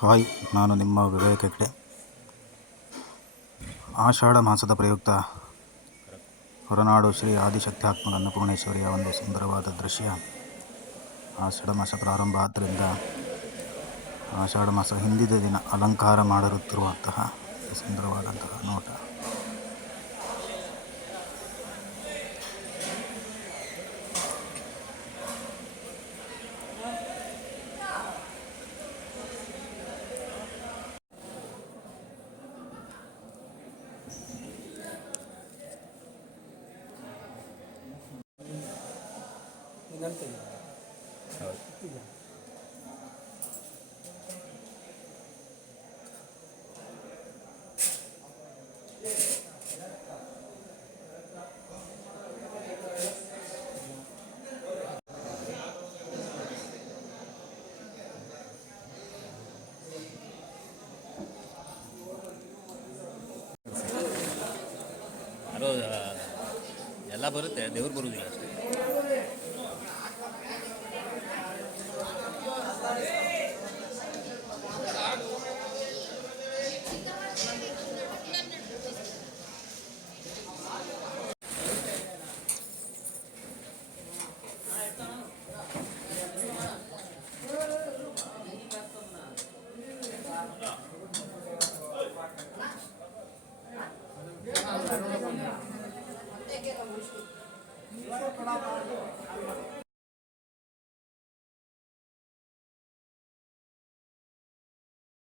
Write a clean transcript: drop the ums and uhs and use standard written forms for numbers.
Hi, ನಾನು ನಿಮ್ಮ ವಿವೇಕ್ ಹೆಗ್ಡೆ. ಆಷಾಢ ಮಾಸದ ಪ್ರಯುಕ್ತ ಹೊರನಾಡು ಶ್ರೀ ಆದಿಶಕ್ತ್ಯಾತ್ಮಕ ಅನ್ನಪೂರ್ಣೇಶ್ವರಿಯ ಒಂದು ಸುಂದರವಾದ ದೃಶ್ಯ. ಆಷಾಢ ಮಾಸ ಪ್ರಾರಂಭ ಆದ್ದರಿಂದ ಆಷಾಢ ಮಾಸ ಹಿಂದಿನ ದಿನ ಅಲಂಕಾರ ಮಾಡಿರುತ್ತಿರುವಂತಹ ಸುಂದರವಾದಂತಹ ನೋಟ. ಎಲ್ಲ ಬರುತ್ತೆ, ದೇವ್ರು ಬರುವುದಿಲ್ಲ ಅಷ್ಟೇ.